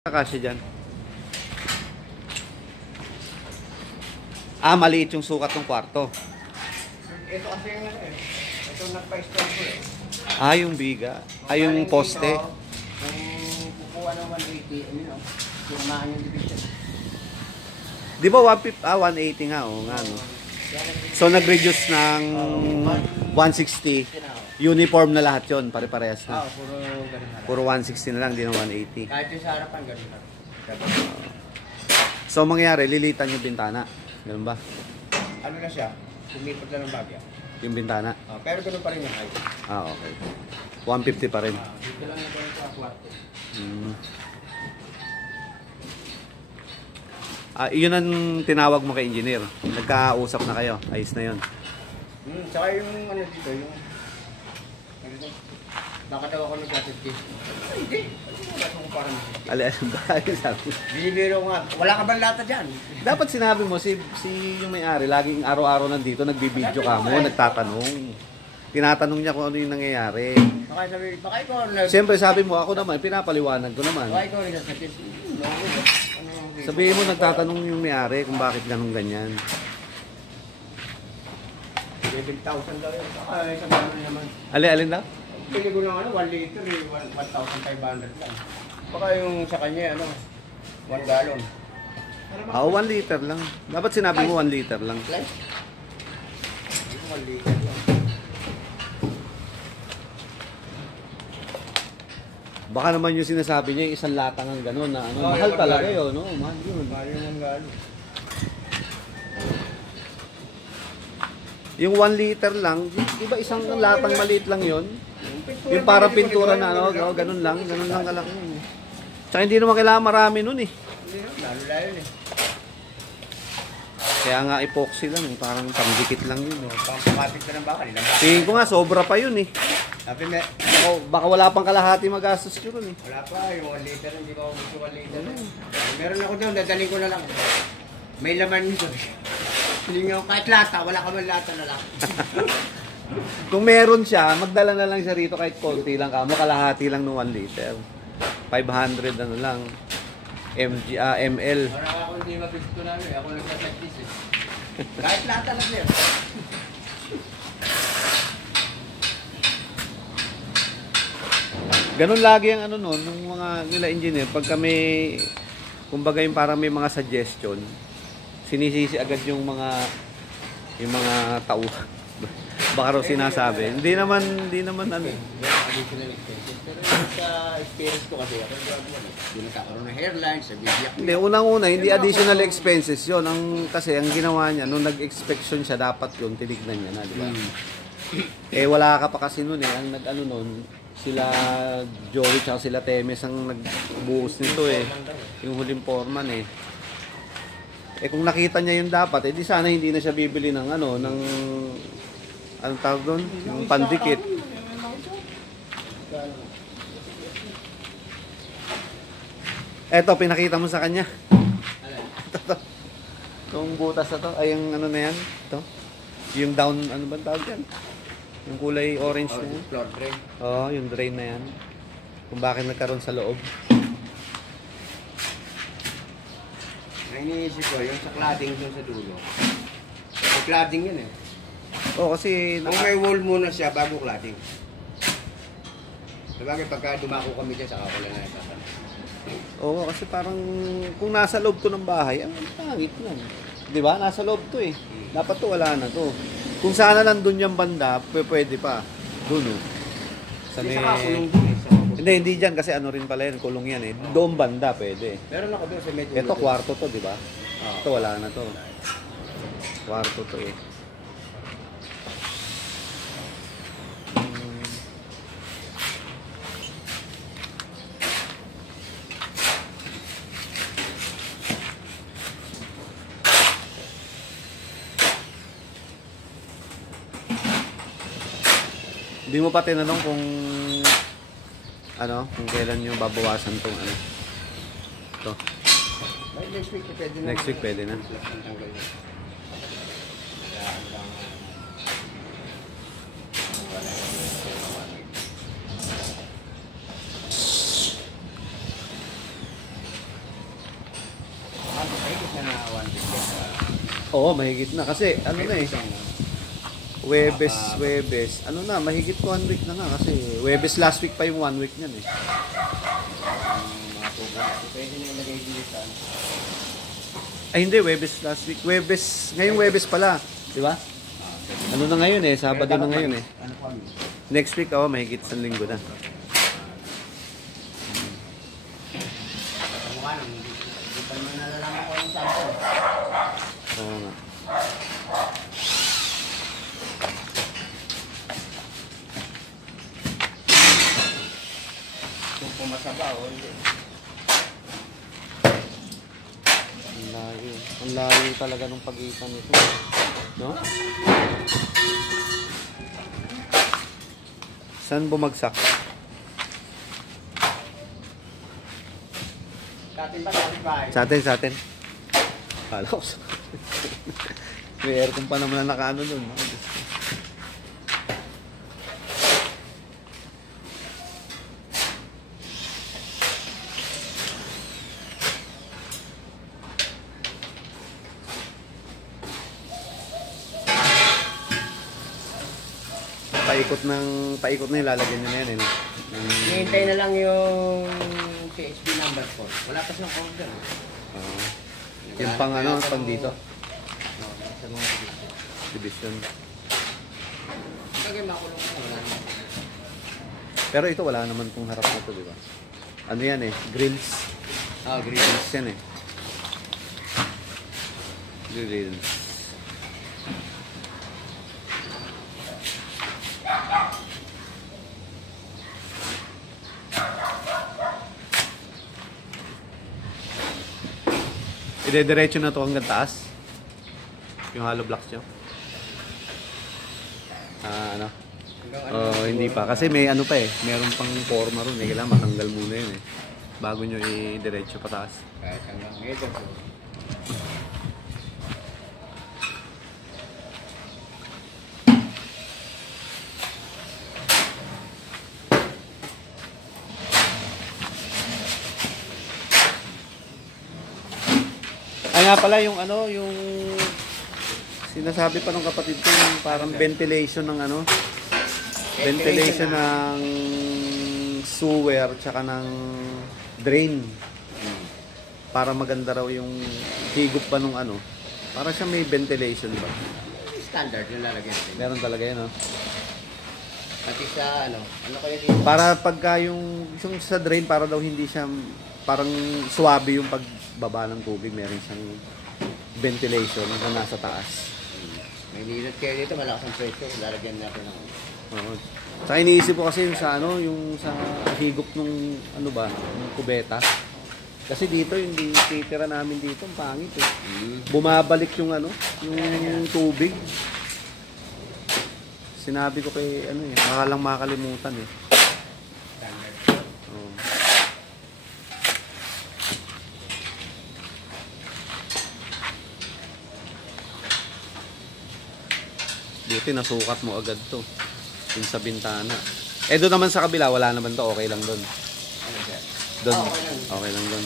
Kasya dyan. Maliit yung sukat ng kwarto. Ito kasi yung ito nagpa-install ko Yung biga. Yung poste. Kung kukuha ng 180, sumahan yung division. Di ba 180 nga, nga, no? So, nag-reduce ng 160. Uniform na lahat yon, pare-parehas na. Puro ganun na lang. Puro 160 na lang, di na 180. Kahit yung sa harapan, ganun na. So, mangyayari, lilitan yung bintana. Ganun ba? Ano na siya? Pumipat lang ng bagya. Yung bintana? Pero ganun pa rin yung height. Okay. 150 pa rin. Dito lang na ganun sa kwarto. Yun ang tinawag mo kay engineer. Nagkausap na kayo. Ayos na yun. Tsaka yung ano dito, yung baka daw ako nag-50. Hindi. Wala akong parang Sabi. Binibiro ko nga. Wala ka bang lata dyan? Dapat sinabi mo, si yung may-ari, laging araw-araw nandito, nagbibideo ka mo, nagtatanong. Tinatanong niya kung ano yung nangyayari. Baka ikaw Siyempre sabi mo, ako naman, pinapaliwanag ko naman. Baka ikaw nagsasakin. Sabihin mo, nagtatanong yung may-ari kung bakit ganun ganyan. 7,000 daw yun. Saka isang ano naman. Alin daw? Pili ko ng 1 liter, 1,500 lang. Baka yung sa kanya, 1 gallon. 1 liter lang. Dapat sinabi mo 1 liter lang. 1 liter lang. Baka naman yung sinasabi niya, isang latang ang gano'n na mahal talaga yun, no? Mahal yun. Mahal yung 1 gallon. Yung 1 liter lang, di ba isang latang maliit lang yun? Yung parang pintura na, ganun lang kalaki. Tsaka hindi naman kailangan marami nun eh. Lalo yun eh. Kaya nga epoxy lang, parang pangdikit lang yun. Pampakapit ka ng bakal. Tingin ko nga, sobra pa yun eh. Sabi may... Baka wala pang kalahati magastos yun eh. Wala pa, yung 1 liter, hindi ko gusto 1 liter. Meron ako doon, dadaling ko na lang. May laman nito. Hindi nga, kahit lata, wala ka man lata na lang. Kung meron siya, magdala na lang siya rito kahit konti lang kamo, kalahati lang ng 1 liter. 500 ano lang. ml. Parang ako hindi mapisto na ako nagsasatis eh. Kahit lata lang yan. Ganun lagi ang ano nun, ng mga nila engineer, pag kami, kumbaga yung parang may mga suggestion, sinisisi agad yung mga tauhan. Baka raw sinasabi. Hindi naman ano. Additional expenses. Pero sa experience ko kasi, ako hindi nagkakaroon ng hairline, sa bibiyak. Hindi, unang-una, hindi additional expenses yun. Kasi ang ginawa niya, nung nag-inspection siya, dapat yun, tinignan niya na, di ba? Wala ka pa kasi nun eh. Ang nag-ano nun, sila Joey tsaka sila Temes ang nagbuhos nito eh. Yung huling foreman eh. Kung nakita niya yun dapat, di sana hindi na siya bibili ng anong tawag doon? Yung pandikit. Eto, pinakita mo sa kanya. Itong butas na to, ay yung ano na yan. Ito. Yung down, ano ba tawag yan? Yung kulay orange na yan. Floor drain. Oo, yung drain na yan. Kung bakit nagkaroon sa loob. Iniisip ko, yung sa cladding doon sa dulo. May cladding yun eh. Oo, kasi... Kung may wall muna siya bago cladding. Sabagay, pagka dumako kami dyan, saka ko lang na natatanong. Oo, kasi parang kung nasa loob to ng bahay, ang pangit lang. Di ba? Nasa loob to eh. Dapat to, wala na to. Kung sana nandun yung banda, pwede pa. Doon oh. Sa may... Hindi dyan kasi ano rin pala yan, kulong yan eh. Doon banda, pwede. Meron ako doon sa medyo. Ito, kwarto to, di ba? Ito, wala na to. Kwarto to eh. Hindi mo pa tinanong kung kung kailan nyo babawasan tong ano. Ito. Next week pwede na. Next week pwede na. Oo, mahigit na. Kasi, ano na eh. Webes. Ano na, mahigit 1 week na nga. Kasi, Webes last week pa yung 1 week niyan eh. Mga tugas. Pwede nyo ilagay dito sa ano. Ay, hindi. Webes last week. Webes. Ngayong Webes pala. Di ba? Ano na ngayon eh. Sabado na ngayon eh. Ano po? Next week, mahigit 1 linggo na. Mukha nang hindi pa naman nalalaman ko yung sample. Oo nga. Kung pumasaba o hindi. Ang layo talaga ng pagitan nito. No? Saan bumagsak? Sa atin ba? Sa atin ba? Sa atin. Kala ko sa may aircon pa naman na nakaano nun. No? Paikot na yung lalagyan nyo na yan eh. No? Hihintay na lang yung PHP number 4. Wala pa siyang order. Yung pang ano, pang dito. No, sa mga Division. kagay makulong ko. Wala naman. Pero ito wala naman pong harap na ito, di ba? Ano yan eh? Grills. Grills yan eh. Grills. Ide-diretso na to hanggang taas. Yung hollow blocks nyo. Ano? Hindi pa. Kasi may ano pa eh. Meron pang forma ron eh. Kailangan matanggal muna yun eh. Bago nyo i-diretso pataas. Kahit hanggang ito. Ay nga pala yung ano, yung sinasabi pa ng kapatid ko yung parang ventilation ng ano, ventilation ng sewer tsaka ng drain. Para maganda raw yung higop pa nung ano. Para siya may ventilation ba? Standard yung lalagyan. Meron talaga yun, no? Pati sa ano kayo dito? Para pagka yung sa drain, para daw hindi siya parang swabe yung pagbaba ng tubig, meron siyang ventilation na nasa taas. May nilot kayo dito, malakas ang pressure. Lalagyan natin ng Oo. Saka iniisip ko kasi yung sa ano, yung sa higop nung ano ba, yung kubeta. Kasi dito yung titira namin dito, ang pangit eh. Bumabalik yung ano, yung tubig. Sinabi ko kay ano eh, makalang makalimutan eh. standard. Oo. Buti nasukat mo agad to. Yung sa bintana. Eh doon naman sa kabila, wala naman to, okay lang doon. Ano siya? Doon, Okay lang. okay lang doon.